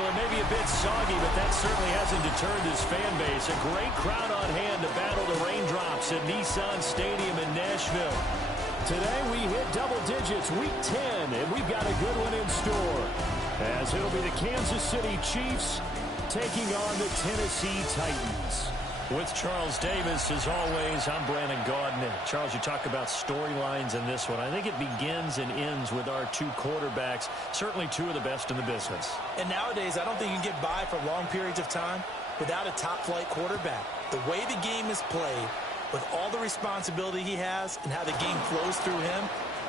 Well, it may be a bit soggy, but that certainly hasn't deterred this fan base. A great crowd on hand to battle the raindrops at Nissan Stadium in Nashville. Today we hit double digits, week 10, and we've got a good one in store, as it'll be the Kansas City Chiefs taking on the Tennessee Titans. With Charles Davis, as always, I'm Brandon Gaudin. Charles, you talk about storylines in this one. I think it begins and ends with our two quarterbacks, certainly two of the best in the business. And nowadays, I don't think you can get by for long periods of time without a top-flight quarterback. The way the game is played, with all the responsibility he has and how the game flows through him,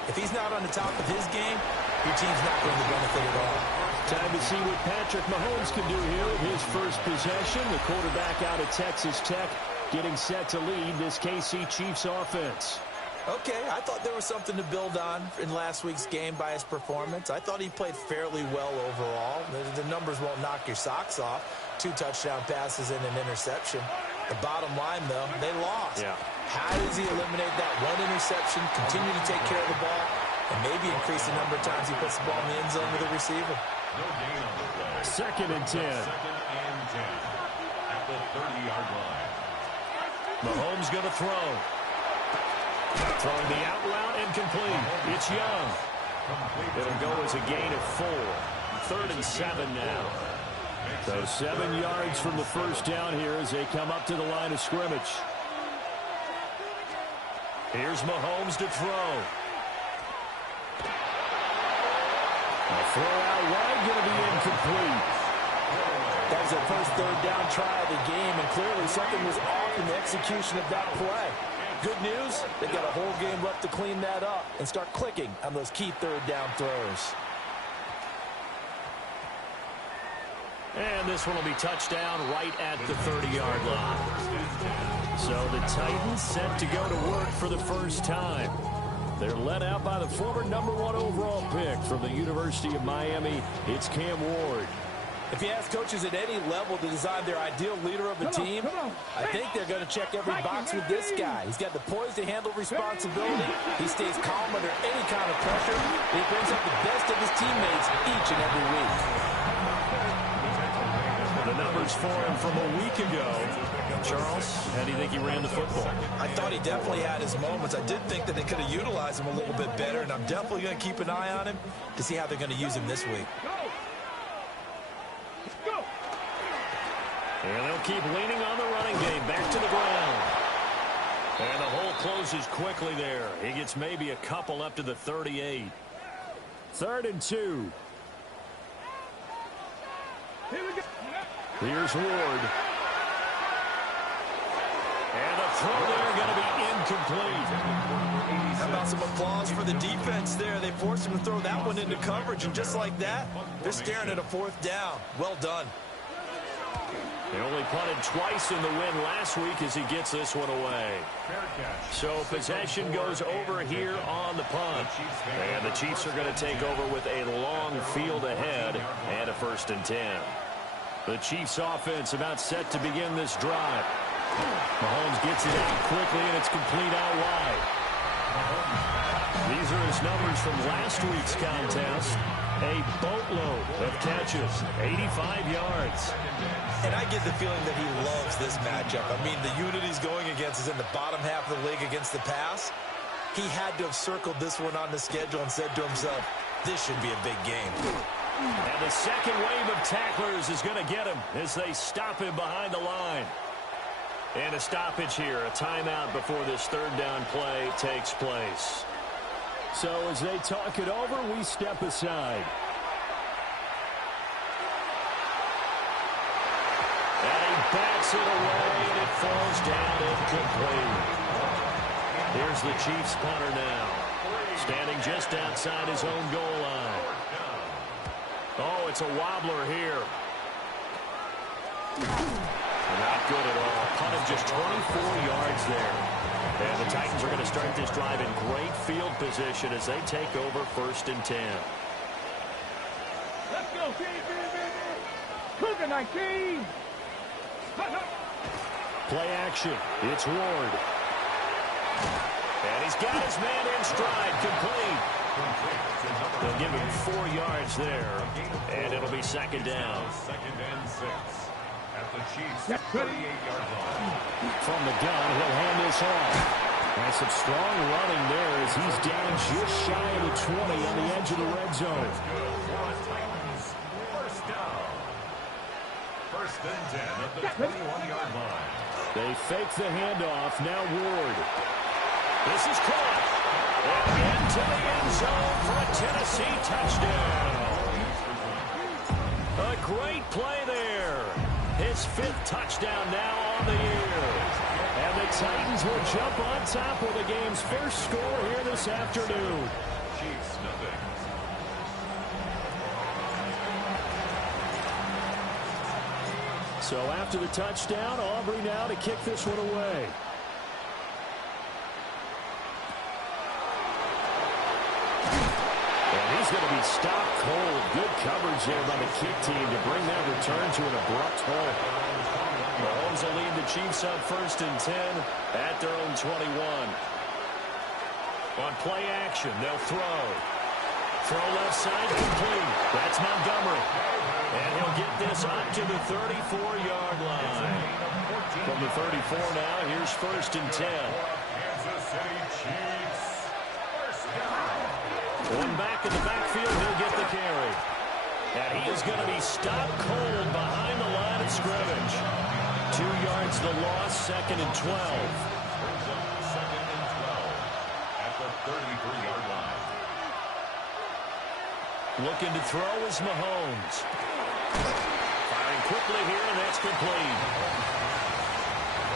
if he's not on the top of his game, your team's not going to benefit at all. Time to see what Patrick Mahomes can do here with his first possession. The quarterback out of Texas Tech getting set to lead this KC Chiefs offense. Okay, I thought there was something to build on in last week's game by his performance. I thought he played fairly well overall. The numbers won't knock your socks off. 2 touchdown passes and an interception. The bottom line, though, they lost. Yeah. How does he eliminate that one interception, continue to take care of the ball, and maybe increase the number of times he puts the ball in the end zone with the receiver? Second and 10. At the 30-yard line. Mahomes going to throw. Throwing the out route incomplete. It's Young. It'll go as a gain of 4. 3rd and 7 now. So 7 yards from the first down here as they come up to the line of scrimmage. Here's Mahomes to throw. A throw out wide, going to be incomplete. That was their first 3rd down try of the game, and clearly something was off in the execution of that play. Good news, they got a whole game left to clean that up and start clicking on those key 3rd down throws. And this one will be touchdown right at the 30-yard line. So the Titans set to go to work for the first time. They're led out by the former #1 overall pick from the University of Miami. It's Cam Ward. If you ask coaches at any level to design their ideal leader of a team, I think they're going to check every box with this guy. He's got the poise to handle responsibility. He stays calm under any kind of pressure. And he brings out the best of his teammates each and every week. The numbers for him from a week ago. Charles, how do you think he ran the football? I thought he definitely had his moments. I did think that they could have utilized him a little bit better, and I'm definitely going to keep an eye on him to see how they're going to use him this week. And they'll keep leaning on the running game. Back to the ground. And the hole closes quickly there. He gets maybe a couple up to the 38. 3rd and 2. Here's Ward. And the throw there going to be incomplete. How about some applause for the defense there? They forced him to throw that one into coverage, and just like that, they're staring at a 4th down. Well done. They only punted twice in the win last week as he gets this one away. So possession goes over here on the punt. And the Chiefs are going to take over with a long field ahead and a 1st and 10. The Chiefs offense about set to begin this drive. Mahomes gets it out quickly, and it's complete out wide. These are his numbers from last week's contest. A boatload of catches, 85 yards. And I get the feeling that he loves this matchup. I mean, the unit he's going against is in the bottom half of the league against the pass. He had to have circled this one on the schedule and said to himself, this should be a big game. And the second wave of tacklers is going to get him as they stop him behind the line. And a stoppage here, a timeout before this 3rd down play takes place. So as they talk it over, we step aside. And he backs it away, and it falls down incomplete. Here's the Chiefs punter now, standing just outside his own goal line. Oh, it's a wobbler here. Not good at all. Punt of just 24 yards there. And the Titans are going to start this drive in great field position as they take over 1st and 10. Let's go, baby! Cougar 19! Play action. It's Ward. And he's got his man in stride, complete. They'll give him 4 yards there, and it'll be second down. Second and 6 at the Chiefs' 38-yard line. From the gun, he'll hand this off. And some strong running there as he's down just shy of the 20 on the edge of the red zone. First down. First and 10 at the 21-yard line. They fake the handoff. Now Ward. This is caught. And into the end zone for a Tennessee touchdown. A great play there. His 5th touchdown now on the year. And the Titans will jump on top with the game's first score here this afternoon. Chiefs nothing. So after the touchdown, Aubrey now to kick this one away. And he's going to be stopped cold. Good coverage there by the kick team to bring that return to an abrupt halt. Mahomes will lead the Chiefs up first and 10 at their own 21. On play action, they'll throw. Throw left side complete. That's Montgomery. And he'll get this up to the 34-yard line. From the 34 now, here's first and 10. Kansas City Chiefs. First down. One back in the backfield, he'll get the carry. And he is going to be stopped cold behind the line of scrimmage. 2 yards the loss, second and 12. Second and 12 at the 33-yard line. Looking to throw is Mahomes. Firing quickly here, and that's complete.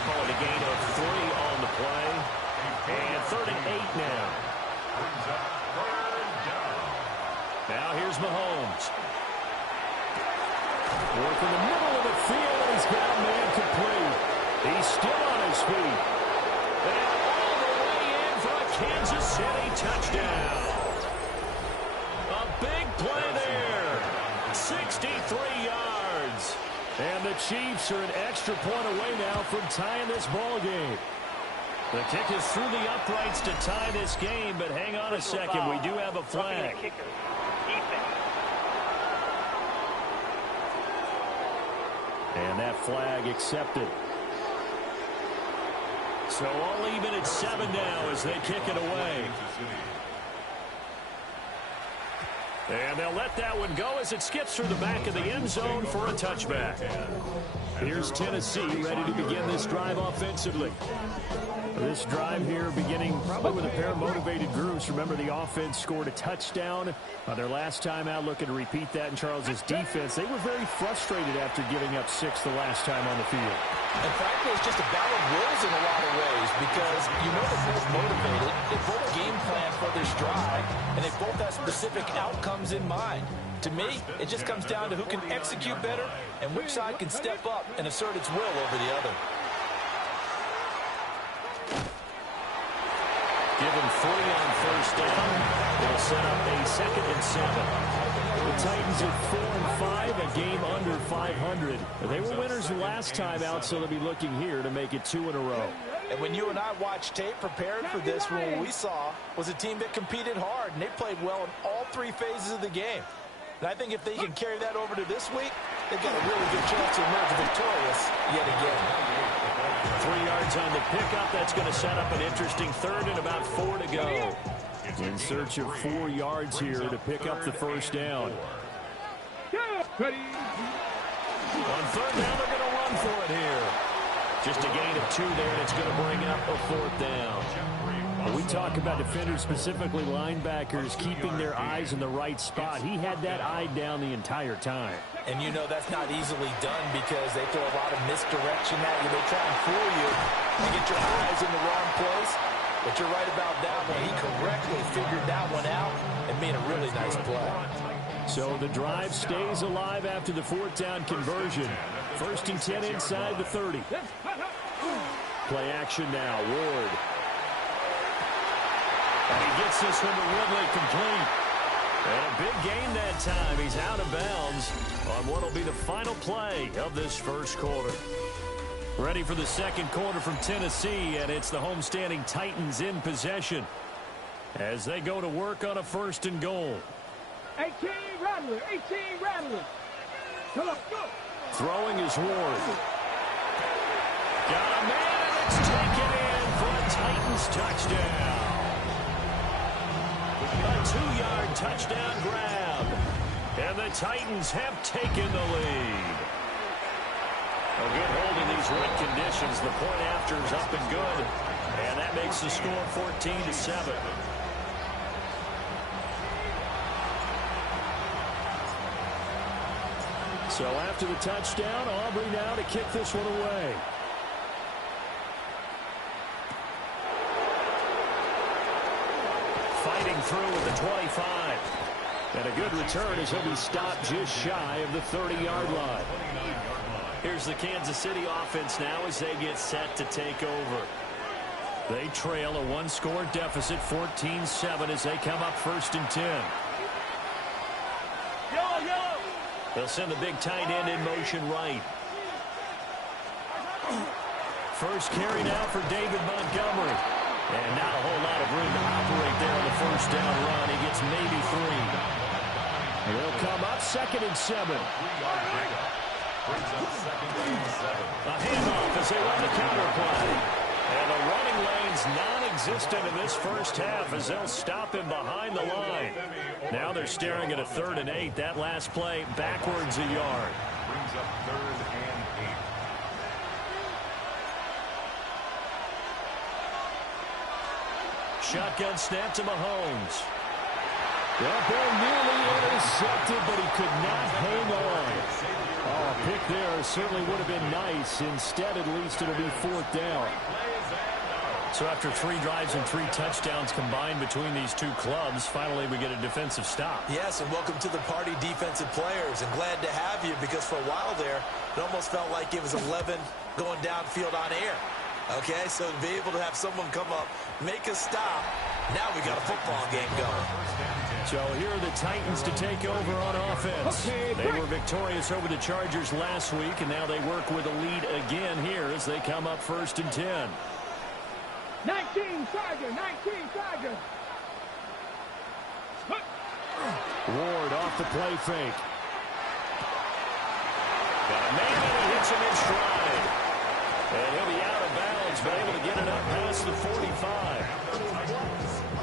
Calling a gain of 3 on the play. And 38 now. Now here's Mahomes. Work in the middle of the field, and he's got a man complete. He's still on his feet. And all the way in for a Kansas City touchdown. A big play there. 63 yards. And the Chiefs are an extra point away now from tying this ball game. The kick is through the uprights to tie this game, but hang on a second. We do have a flag. And that flag accepted. So all even at 7 now as they kick it away. And they'll let that one go as it skips through the back of the end zone for a touchback. Here's Tennessee ready to begin this drive offensively. This drive here beginning probably with a pair of motivated groups. Remember, the offense scored a touchdown on their last time out. Looking to repeat that in Charles's defense. They were very frustrated after giving up 6 the last time on the field. And frankly, it's just a battle of wills in a lot of ways because you know they're both motivated. They both game plan for this drive, and they both have specific outcomes in mind. To me, it just comes down to who can execute better and which side can step up and assert its will over the other. Give him 3 on first down. It'll set up a second and 7. The Titans are 4-5, a game under 500. They were winners the last time out, so they'll be looking here to make it 2 in a row. And when you and I watched tape prepared for this, what we saw was a team that competed hard, and they played well in all 3 phases of the game. And I think if they can carry that over to this week, they've got a really good chance to emerge victorious yet again. 3 yards on the pickup. That's going to set up an interesting third and about 4 to go. In search of 4 yards here to pick up the first down. On third down, they're going to run for it here. Just a gain of 2 there, and it's going to bring up a 4th down. We talk about defenders, specifically linebackers, keeping their eyes in the right spot. He had that eye down the entire time. And you know that's not easily done because they throw a lot of misdirection at you. They try and fool you and get your eyes in the wrong place. But you're right about that one. He correctly figured that one out and made a really nice play. So the drive stays alive after the 4th down conversion. First and 10 inside the 30. Play action now. Ward. And he gets this one to Ridley complete. And a big gain that time. He's out of bounds on what will be the final play of this first quarter. Ready for the second quarter from Tennessee, and it's the homestanding Titans in possession. as they go to work on a 1st and goal. 18 Rattler, 18 Rattler. Come on, go. Throwing is Ward. Got a man, and it's taken in for a Titans touchdown. A 2-yard touchdown grab. And the Titans have taken the lead. A good hold in these wet conditions. The point after is up and good. And that makes the score 14-7. So after the touchdown, Aubrey now to kick this one away. Fighting through with the 25. And a good return as he'll be stopped just shy of the 30-yard line. Here's the Kansas City offense now as they get set to take over. They trail a 1-score deficit, 14-7, as they come up 1st and 10. Yellow. They'll send the big tight end in motion right. First carry now for David Montgomery. And not a whole lot of room to operate there on the 1st down run. He gets maybe 3. He'll come up 2nd and 7. A handoff as they run the counter play. And the running lane's non-existent in this first half as they'll stop him behind the line. Now they're staring at a 3rd and 8. That last play backwards a yard. Brings up 3rd and 8. Shotgun snap to Mahomes. That ball nearly intercepted, but he could not hang on. Oh, a pick there certainly would have been nice. Instead, at least it'll be 4th down. So after 3 drives and 3 touchdowns combined between these two clubs, finally we get a defensive stop. Yes, and welcome to the party, defensive players. And glad to have you because for a while there, it almost felt like it was 11 going downfield on air. Okay, so to be able to have someone come up, make a stop, now we got a football game going. So here are the Titans to take over on offense. They were victorious over the Chargers last week, and now they work with a lead again here as they come up 1st and 10. 19 Tiger. Ward off the play fake. Got a man, and he hits him in stride. And he'll be out of bounds, but able to get it up past the 45.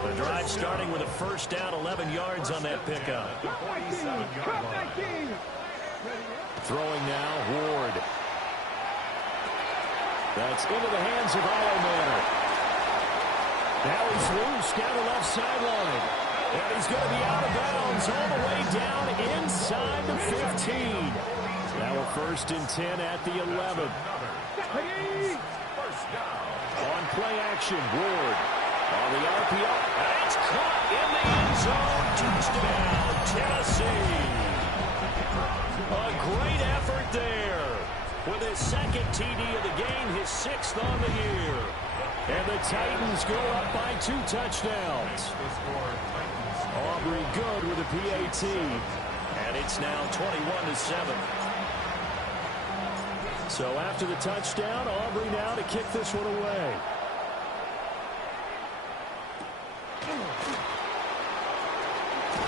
The drive starting with a 1st down, 11 yards on that pickup. Throwing now, Ward. That's into the hands of Manor. Now he's loose down the left sideline. And he's going to be out of bounds all the way down inside the 15. Now a 1st and 10 at the 11. On play action, Ward. On the RPO. And it's caught in the end zone. Touchdown, Tennessee. A great effort there. With his 2nd TD of the game, his 6th on the year. And the Titans go up by 2 touchdowns. Aubrey good with a PAT. And it's now 21-7. So after the touchdown, Aubrey now to kick this one away.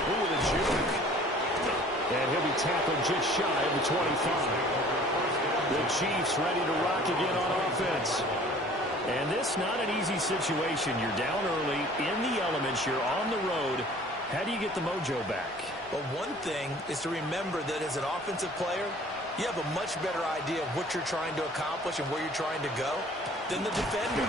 Ooh, the juke. And he'll be tackled just shy of the 25. The Chiefs ready to rock again on offense. And this not an easy situation. You're down early, in the elements, you're on the road. How do you get the mojo back? Well, one thing is to remember that as an offensive player, you have a much better idea of what you're trying to accomplish and where you're trying to go than the defender.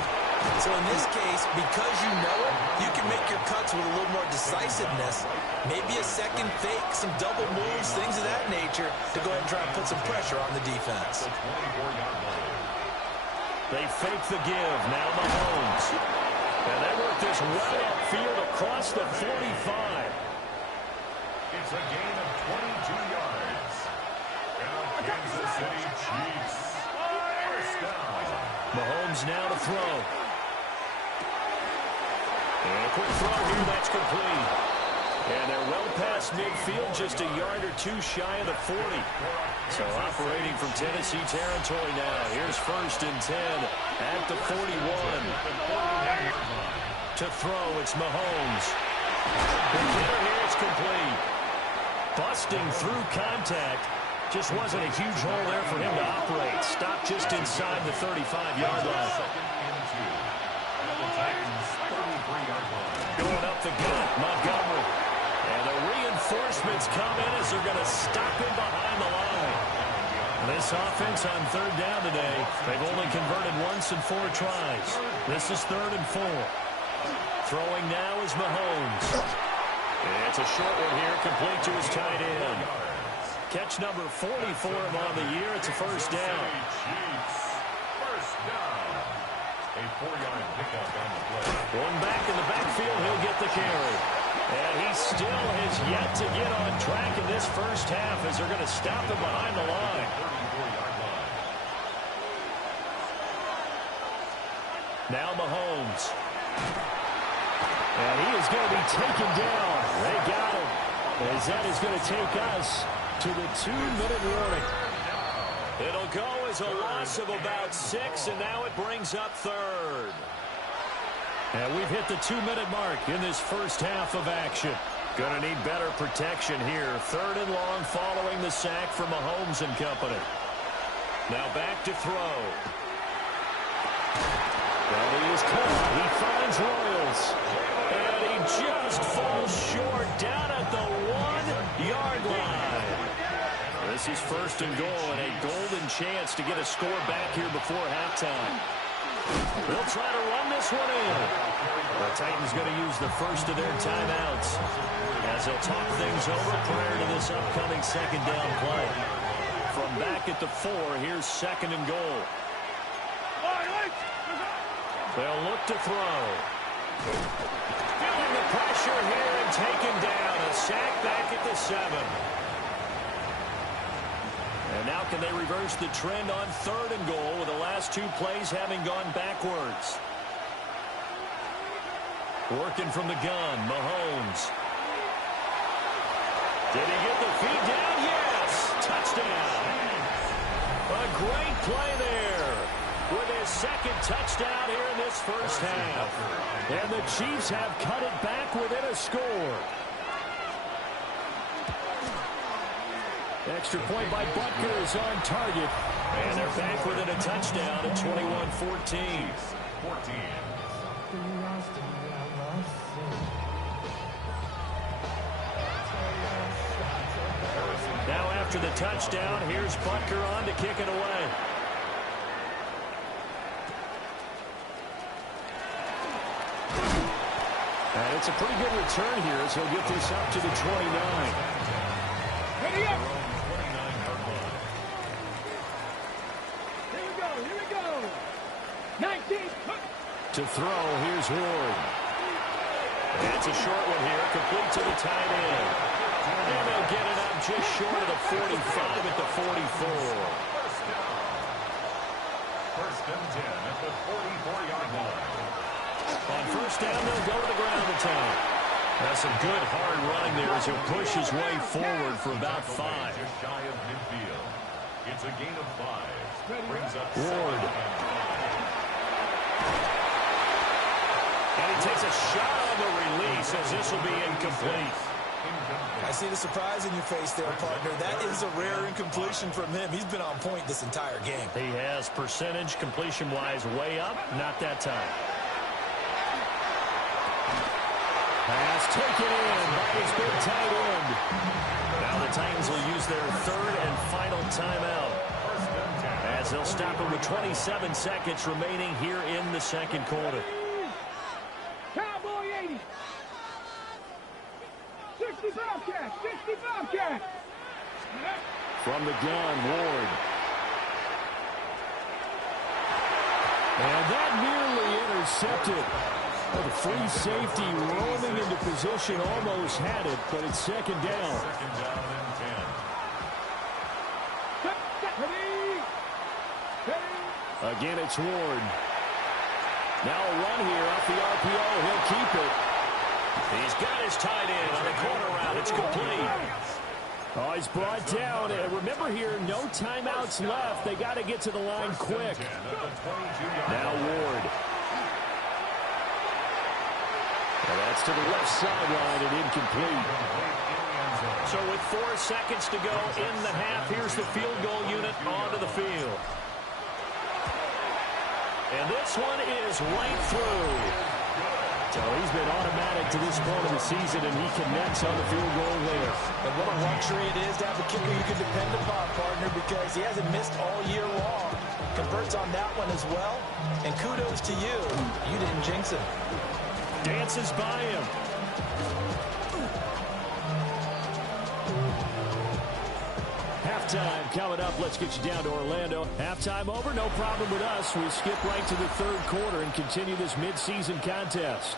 So in this case, because you know it, you can make your cuts with a little more decisiveness. Maybe a second fake, some double moves, things of that nature to go ahead and try and put some pressure on the defense. They fake the give. Now Mahomes. And they work this well upfield across the 45. It's a gain of 22 yards. And Kansas City Chiefs. 1st down. Mahomes now to throw. And a quick throw here. That's complete. And they're well past midfield, just a yard or 2 shy of the 40. So operating from Tennessee territory now. Here's 1st and 10 at the 41. To throw, it's Mahomes. The hitter here, it's complete. Busting through contact. Just wasn't a huge hole there for him to operate. Stopped just inside the 35-yard line. Going up the gut, Montgomery. And the reinforcements come in as they're going to stop him behind the line. This offense on third down today, they've only converted once in 4 tries. This is 3rd and 4. Throwing now is Mahomes. It's a short one here, complete to his tight end. Catch number 40 for him on the year. It's a first down. First down. A 4-yard pickup on the play. One back in the backfield, he'll get the carry. And he still has yet to get on track in this first half as they're going to stop him behind the line. 34-yard line. Now Mahomes. And he is going to be taken down. They got him. As that is going to take us to the 2-minute warning. It'll go as a loss of about 6, and now it brings up 3rd. And we've hit the 2-minute mark in this first half of action. Going to need better protection here. 3rd and long following the sack from Mahomes and company. Now back to throw. Well, he is caught. He finds Royals. And he just falls short down at the 1-yard line. This is 1st and goal and a golden chance to get a score back here before halftime. They'll try to run this one in. The Titans going to use the first of their timeouts as they'll talk things over prior to this upcoming 2nd down play. From back at the 4, here's 2nd and goal. They'll look to throw. Feeling the pressure here and taken down. A sack back at the 7. And now can they reverse the trend on 3rd and goal with the last 2 plays having gone backwards? Working from the gun, Mahomes. Did he get the feet down? Yes! Touchdown! A great play there with his 2nd touchdown here in this first half. And the Chiefs have cut it back within a score. Extra point by Butker is on target. And they're back within a touchdown at 21-14. 14. Now after the touchdown, here's Butker on to kick it away. And it's a pretty good return here as he'll get this up to the 29. Ready up. Here we go. 19. To throw, here's Ward. That's a short one here, complete to the tight end. And they'll get it up just short of the 45 at the 44. First and 10 at the 44-yard line. On first down, they'll go to the ground attack. That's a good hard run there as he'll push his way forward for about 5. Just shy of midfield. It's a gain of 5. Brings up Ward. And he takes a shot on the release as this will be incomplete. I see the surprise in your face there, partner. That is a rare incompletion from him. He's been on point this entire game. He has percentage completion-wise way up, not that time. Pass taken in by his big tight end. Now the Titans will use their 3rd and final timeout as they'll stop it with 27 seconds remaining here in the 2nd quarter. Cowboy 80. 65 cash. 65 cash. From the gun, Ward. And that nearly intercepted. The free safety roaming into position almost had it, but it's 2nd down. 2nd down and 10. Again, it's Ward. Now a run here off the RPO. He'll keep it. He's got his tight end on the corner route. It's complete. Oh, he's brought down. And remember here, no timeouts left. They got to get to the line quick. Now Ward. That's to the left sideline and incomplete. So with 4 seconds to go in the half, here's the field goal unit onto the field. And this one is right through. So he's been automatic to this point of the season, and he connects on the field goal there. And what a luxury it is to have a kicker you can depend upon, partner, because he hasn't missed all year long. Converts on that one as well. And kudos to you. You didn't jinx him. Dances by him. Halftime coming up. Let's get you down to Orlando. Halftime over, no problem with us. We skip right to the third quarter and continue this midseason contest.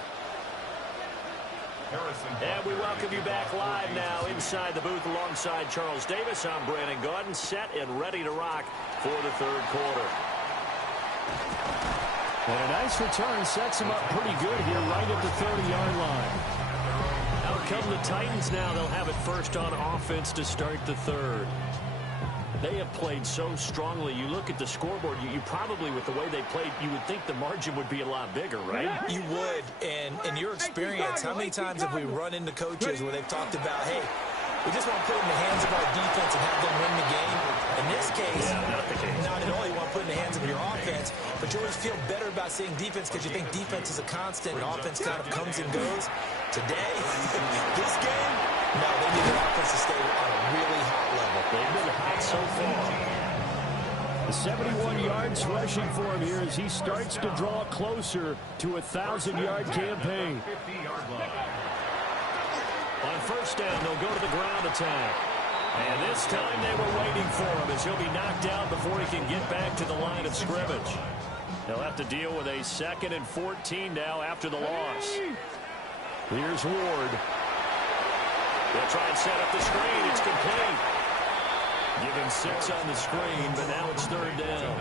And we welcome you back live now inside the booth alongside Charles Davis. I'm Brandon Gaudin, set and ready to rock for the third quarter. And a nice return sets him up pretty good here right at the 30-yard line. Out come the Titans now. They'll have it first on offense to start the third. They have played so strongly. You look at the scoreboard, you probably, with the way they played, you would think the margin would be a lot bigger, right? You would. And in your experience, how many times have we run into coaches where they've talked about, hey, we just want to put it in the hands of our defense and have them win the game? In this case, not the case. Not at all. You want to put it in the hands of your offense, but you always feel better about saying defense because you think defense is a constant and offense kind of comes and goes. Today, this game, no, they need their offense to stay on a really hot level. They've been hot so far. The 71 yards rushing for him here as he starts to draw closer to a 1,000-yard campaign. On first down, they'll go to the ground attack. And this time they were waiting for him as he'll be knocked out before he can get back to the line of scrimmage. They'll have to deal with a 2nd and 14 now after the loss. Here's Ward. They'll try and set up the screen. It's complete. Give him 6 on the screen, but now it's 3rd down.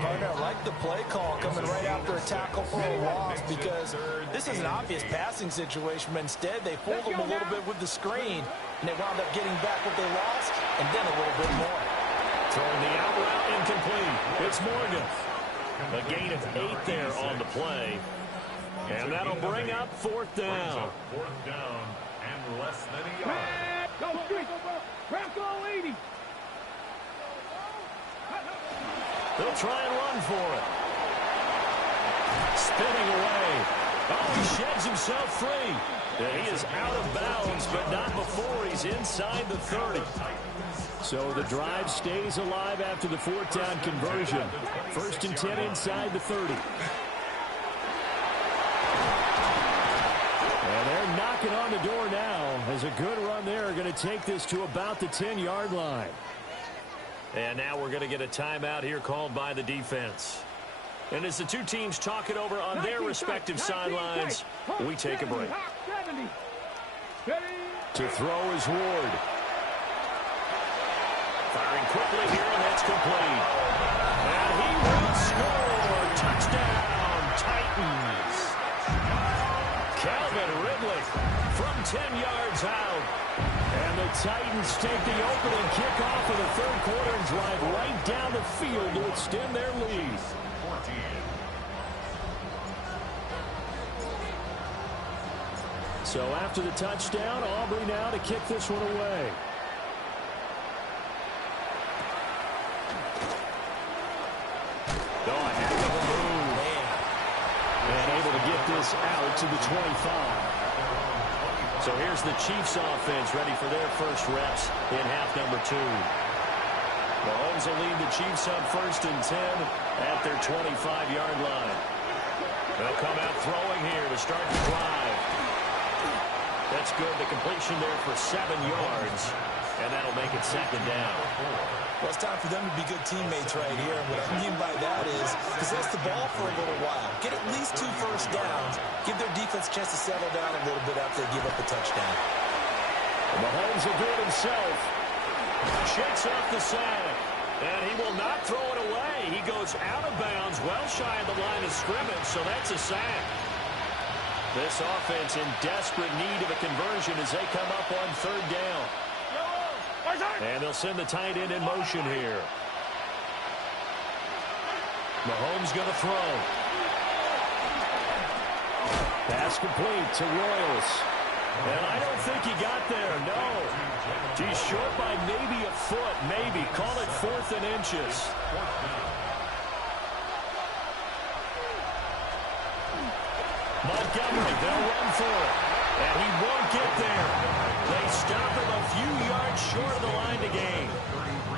Partner, I like the play call coming right after a tackle for a loss because this is an obvious passing situation, but instead they fooled them a little bit with the screen, and they wound up getting back what they lost and then a little bit more. Throwing the out route incomplete. It's Morgan. A gain of 8 there on the play. And that'll bring up 4th down. 4th down and less than a yard. Go street. Bronco 80. They'll try and run for it. Spinning away. Oh, he sheds himself free. And he is out of bounds, but not before he's inside the 30. So the drive stays alive after the 4th down conversion. 1st and 10 inside the 30. And they're knocking on the door now as a good run there are going to take this to about the 10-yard line. And now we're going to get a timeout here called by the defense. And as the two teams talk it over on their respective sidelines, we take a break. To throw is Ward. Firing quickly here, and that's complete. And he will score. Touchdown, Titans. Calvin Ridley from 10 yards out. And the Titans take the opening kickoff of the third quarter and drive right down the field to extend their lead. 14. So after the touchdown, Aubrey now to kick this one away. Oh, a heck of a move. And able to get this out to the 25. So here's the Chiefs offense ready for their first reps in half number 2. Mahomes will lead the Chiefs on 1st and 10 at their 25-yard line. They'll come out throwing here to start the drive. That's good. The completion there for 7 yards, and that'll make it 2nd down. Well, it's time for them to be good teammates right here. And what I mean by that is possess the ball for a little while. Get at least 2 first downs. Give their defense a chance to settle down a little bit after they give up a touchdown. Mahomes will do it himself. Shakes off the sack, and he will not throw it away. He goes out of bounds, well shy of the line of scrimmage, so that's a sack. This offense in desperate need of a conversion as they come up on 3rd down. And they'll send the tight end in motion here. Mahomes going to throw. Pass complete to Royals. And I don't think he got there, no. He's short by maybe a foot, maybe. Call it 4th and inches. Montgomery, they'll run for it. And he won't get there. They stop him a few yards short of the line to gain.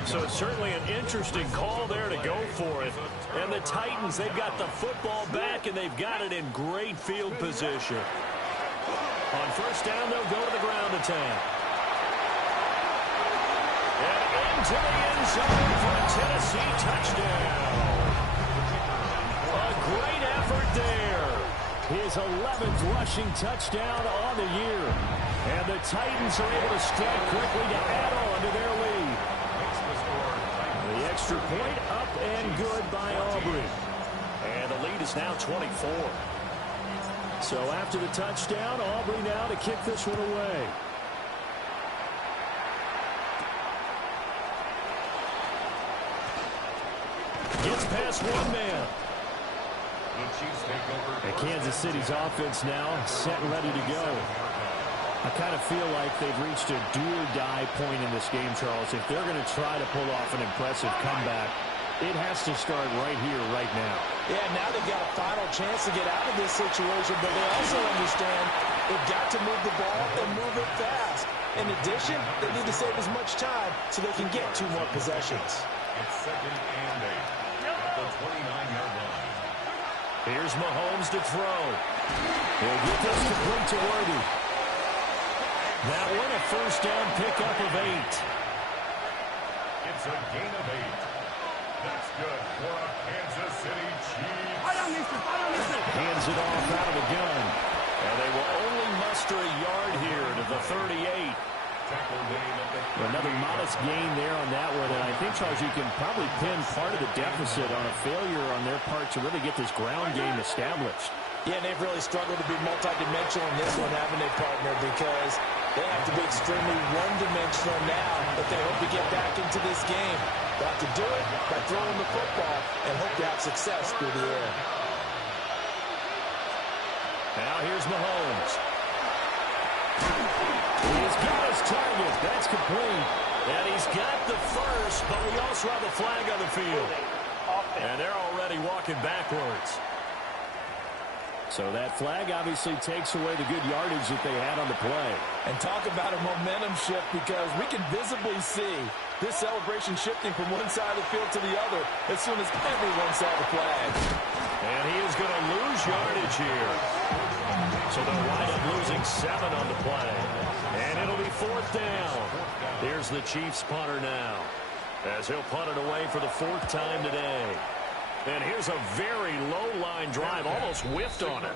So it's certainly an interesting call there to go for it. And the Titans, they've got the football back, and they've got it in great field position. On first down, they'll go to the ground attack. And into the end zone for a Tennessee touchdown. A great effort there. His 11th rushing touchdown on the year. And the Titans are able to strike quickly to add on to their lead. The extra point up and good by Aubrey. And the lead is now 24. So after the touchdown, Aubrey now to kick this one away. Gets past one man. And Kansas City's offense now set and ready to go. I kind of feel like they've reached a do-or-die point in this game, Charles. If they're going to try to pull off an impressive comeback, it has to start right here, right now. Yeah, now they've got a final chance to get out of this situation, but they also understand they've got to move the ball and move it fast. In addition, they need to save as much time so they can get 2 more possessions. It's 2nd and 8 at the 29-yard line. Here's Mahomes to throw. He'll get this complete to Worthy. That one a first down pickup of 8. It's a gain of 8. That's good for a Kansas City Chiefs. Hands it off out of the gun. And they will only muster a yard here to the 38. Another modest gain there on that one. And I think, Charles, you can probably pin part of the deficit on a failure on their part to really get this ground game established. Yeah, they've really struggled to be multidimensional in this one, haven't they, partner? Because they have to be extremely one-dimensional now if they hope to get back into this game. They have to do it by throwing the football and hope to have success through the air. Now here's Mahomes. He's got his target. That's complete. And he's got the first, but we also have a flag on the field. And they're already walking backwards. So that flag obviously takes away the good yardage that they had on the play. And talk about a momentum shift, because we can visibly see this celebration shifting from one side of the field to the other as soon as everyone saw the flag. And he is going to lose yardage here. So they'll wind up losing 7 on the play. And it'll be 4th down. Here's the Chiefs punter now, as he'll punt it away for the 4th time today. And here's a very low-line drive, almost whiffed on it.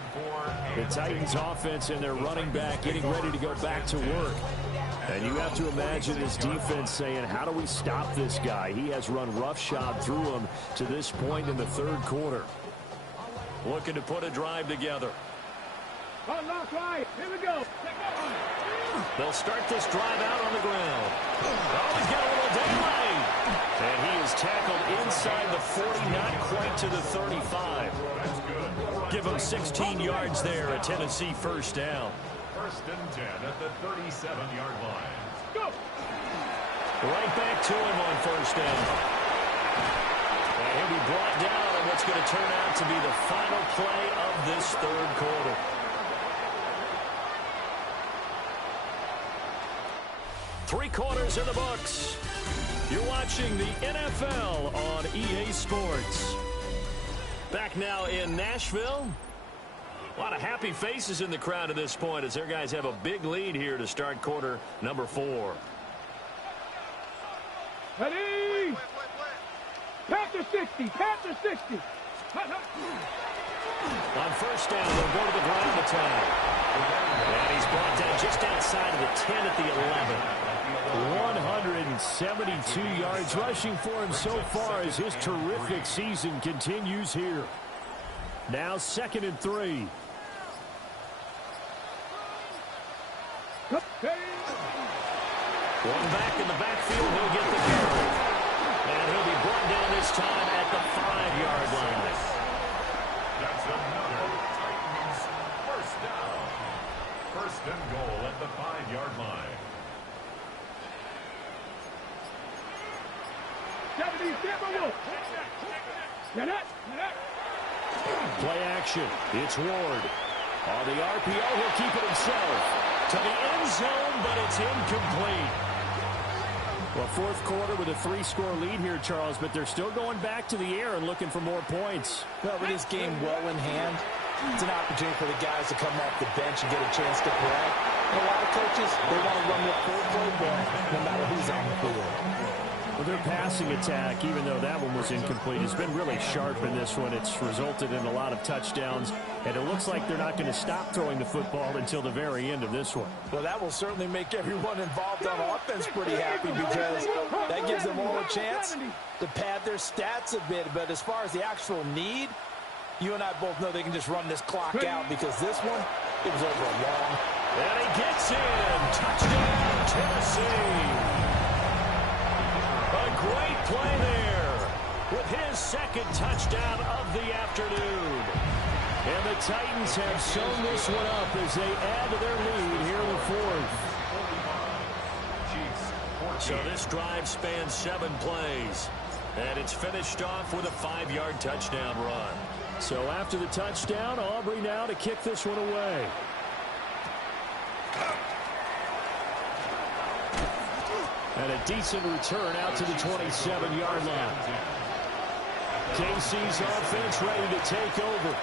The Titans offense and their running back getting ready to go back to work. And you have to imagine this defense saying, how do we stop this guy? He has run roughshod through him to this point in the 3rd quarter. Looking to put a drive together. Here we go. They'll start this drive out on the ground. Oh, he's got a little delay. And he is tackled inside the 40, not quite to the 35. Give him 16 yards there, a Tennessee first down. 1st and 10 at the 37-yard line. Go. Right back to him on first down. And he'll be brought down on what's going to turn out to be the final play of this 3rd quarter. Three quarters in the books. You're watching the NFL on EA Sports. Back now in Nashville. A lot of happy faces in the crowd at this point as their guys have a big lead here to start quarter number 4. Ready? Panther 60. Panther 60. On first down, they'll go to the ground attack. And he's brought down just outside of the 10 at the 11. 172 yards rushing for him so far as his terrific season continues here. Now 2nd and 3. One back in the backfield, he'll get the carry. And he'll be brought down this time at the 5-yard line. That's another Titans first First and goal at the 5-yard line. Play action. It's Ward. On the RPO, he'll keep it himself. To the end zone, but it's incomplete. Well, fourth quarter with a 3-score lead here, Charles, but they're still going back to the air and looking for more points. Well, with this game well in hand, it's an opportunity for the guys to come off the bench and get a chance to play. And a lot of coaches, they want to run their full playbook no matter who's on the field. Well, their passing attack, even though that one was incomplete, has been really sharp in this one. It's resulted in a lot of touchdowns, and it looks like they're not going to stop throwing the football until the very end of this one. Well, that will certainly make everyone involved on offense pretty happy because that gives them all a chance to pad their stats a bit. But as far as the actual need, you and I both know they can just run this clock out because this one, it was over a long. And he gets in. Touchdown, Tennessee. A great play there with his second touchdown of the afternoon. And the Titans have sewn this one up as they add to their lead here in the fourth. So this drive spans 7 plays. And it's finished off with a 5-yard touchdown run. So after the touchdown, Aubrey now to kick this one away. And a decent return out to the 27-yard line. KC's offense ready to take over.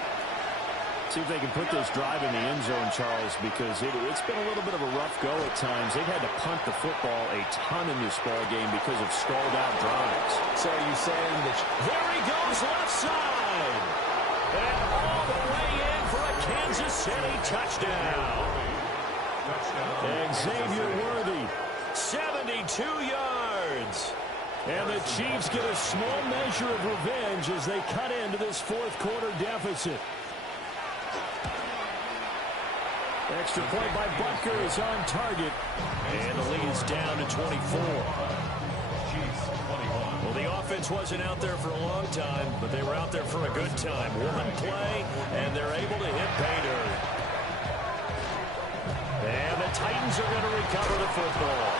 See if they can put this drive in the end zone, Charles, because it's been a little bit of a rough go at times. They've had to punt the football a ton in this ball game because of stalled-out drives. So you're saying that... There he goes left side. And all the way in for a Kansas City touchdown. Xavier Worthy, 72 yards. And the Chiefs get a small measure of revenge as they cut into this fourth quarter deficit. Extra point by Butker is on target. And the lead is down to 24. Well, the offense wasn't out there for a long time, but they were out there for a good time. One play, and they're able to hit pay dirt. And the Titans are going to recover the football.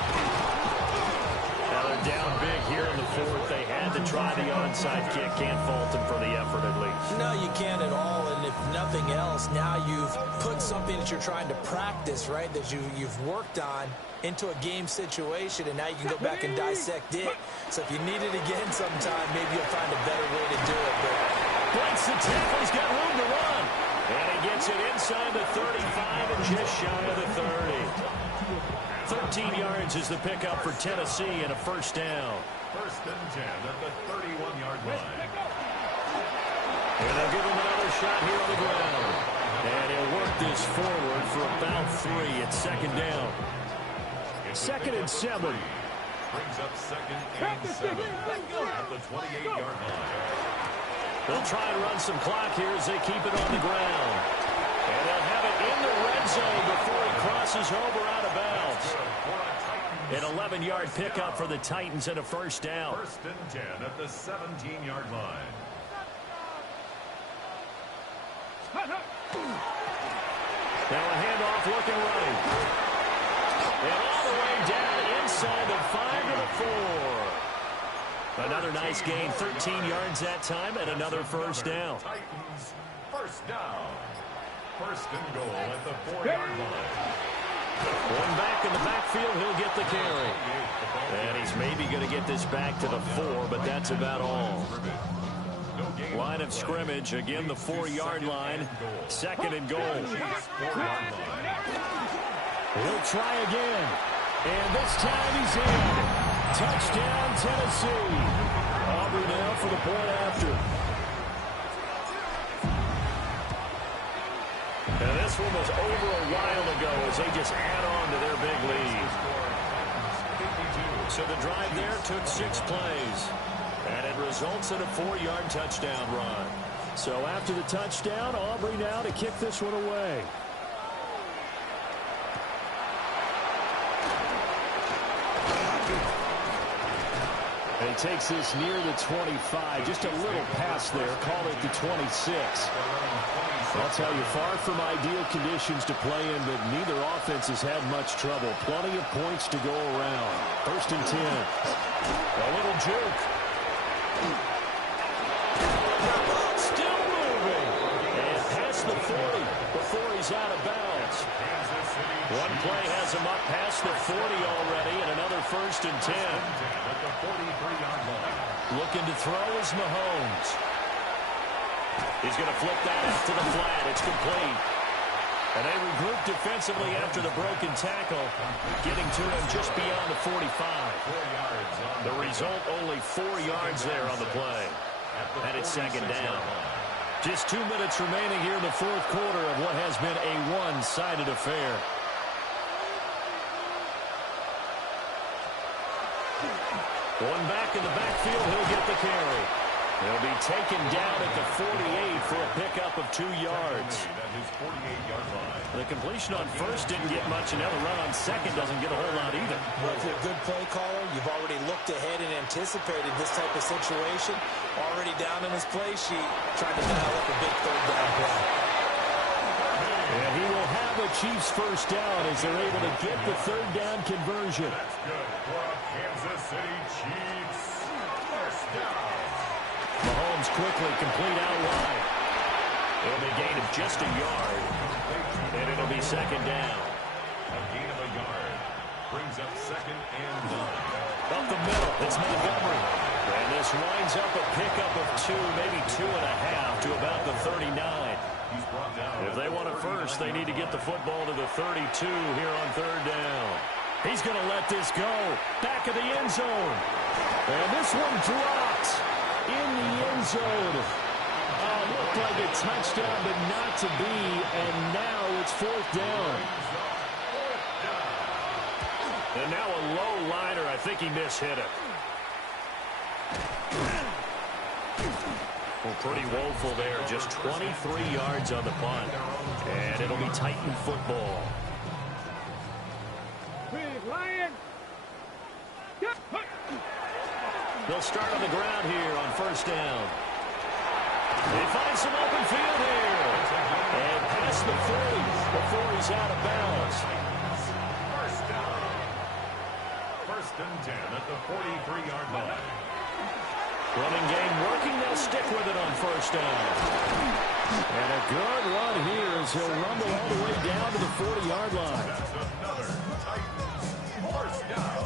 Now they're down big here in the fourth. They had to try the onside kick. Can't fault them for the effort at least. No, you can't at all. And if nothing else, now you've put something that you're trying to practice, right, that you've worked on into a game situation, and now you can go back and dissect it. So if you need it again sometime, maybe you'll find a better way to do it. But breaks the tackle. He's got room to run. And he gets it inside the 35 and just shy of the 30. 13 yards is the pickup for Tennessee and a first down. First and 10 at the 31-yard line. And they'll give him another shot here on the ground. And he'll work this forward for about 3 at second down. Second and 7. Brings up second and 7 at the 28-yard line. They'll try and run some clock here as they keep it on the ground. And they'll have it in the red zone before he crosses over out of bounds. An 11-yard pickup for the Titans and a first down. First and 10 at the 17-yard line. Now a handoff looking right. And all the way down inside the 5 to the 4. Another nice gain, 13 yards that time, and another first down. Titans, first down. First and goal at the 4-yard line. One back in the backfield, he'll get the carry. And he's maybe going to get this back to the 4, but that's about all. Line of scrimmage, again the 4-yard line. Second and goal. He'll try again. And this time he's in. Touchdown, Tennessee. Aubrey now for the point after. And this one was over a while ago as they just add on to their big lead. So the drive there took 6 plays. And it results in a 4-yard touchdown run. So after the touchdown, Aubrey now to kick this one away. And he takes this near the 25. Just a little pass there. Call it the 26. I'll tell you, far from ideal conditions to play in, but neither offense has had much trouble. Plenty of points to go around. 1st and 10. A little juke. Still moving. And past the 40 before he's out of bounds. One play has him up past the 40 already, and another 1st and 10. Looking to throw is Mahomes. He's going to flip that out to the flat. It's complete. And they regroup defensively after the broken tackle, getting to him just beyond the 45. The result, only 4 yards there on the play. And it's 2nd down. Just 2 minutes remaining here in the 4th quarter of what has been a one-sided affair. One back in the backfield, he'll get the carry. He'll be taken down at the 48 for a pickup of 2 yards. The completion on 1st didn't get much, and now the run on 2nd doesn't get a whole lot either. Well, if you're a good play caller, you've already looked ahead and anticipated this type of situation. Already down in his play sheet, trying to dial up a big 3rd down play. And he will have a Chiefs 1st down as they're able to get the 3rd down conversion. That's good for a Kansas City Chiefs 1st down. Mahomes quickly complete out wide. It'll be a gain of just a yard, and it'll be 2nd down. A gain of a yard brings up 2nd and 9. Up the middle, it's Montgomery. And this winds up a pickup of 2, maybe 2.5 to about the 39. If they want it first, they need to get the football to the 32 here on 3rd down. He's going to let this go. Back of the end zone. And this one dropped in the end zone. Looked like a touchdown, but not to be. And now it's 4th down. And now a low liner. I think he mishit it. Well, pretty woeful there. Just 23 yards on the punt. And it'll be Titan football. They'll start on the ground here on 1st down. They find some open field here. And past the 40 before he's out of bounds. 1st down. 1st and 10 at the 43-yard line. Running game working. They'll stick with it on 1st down. And a good run here as he'll rumble all the way down to the 40-yard line. That's another Titans 1st down.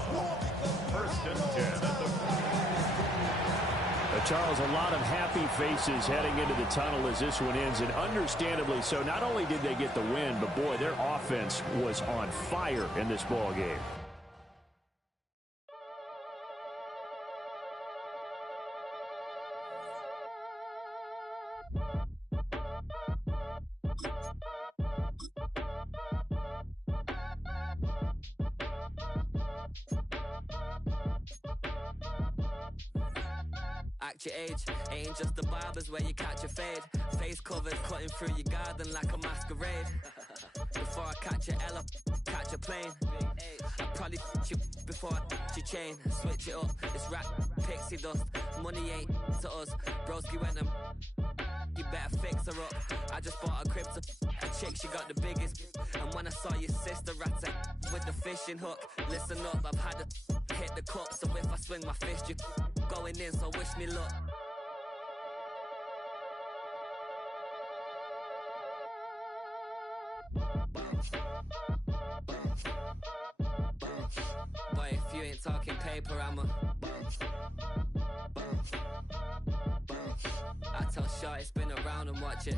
1st and 10 at the 40. Charles, a lot of happy faces heading into the tunnel as this one ends, and understandably so. Not only did they get the win, but boy, their offense was on fire in this ball game. Act your age, ain't just the barbers where you catch a fade. Face covers cutting through your garden like a masquerade. Before I catch a L up, catch a plane. I probably you before I your chain. Switch it up, it's rap, pixie dust. Money ain't to us. Broski went and you better fix her up. I just bought a crib to a chick, she got the biggest. And when I saw your sister rat with the fishing hook, listen up, I've had to hit the cup. So if I swing my fist, you going in, so wish me luck. Boy, if you ain't talking paper, I'm a I tell Shaw, spin around and watch it.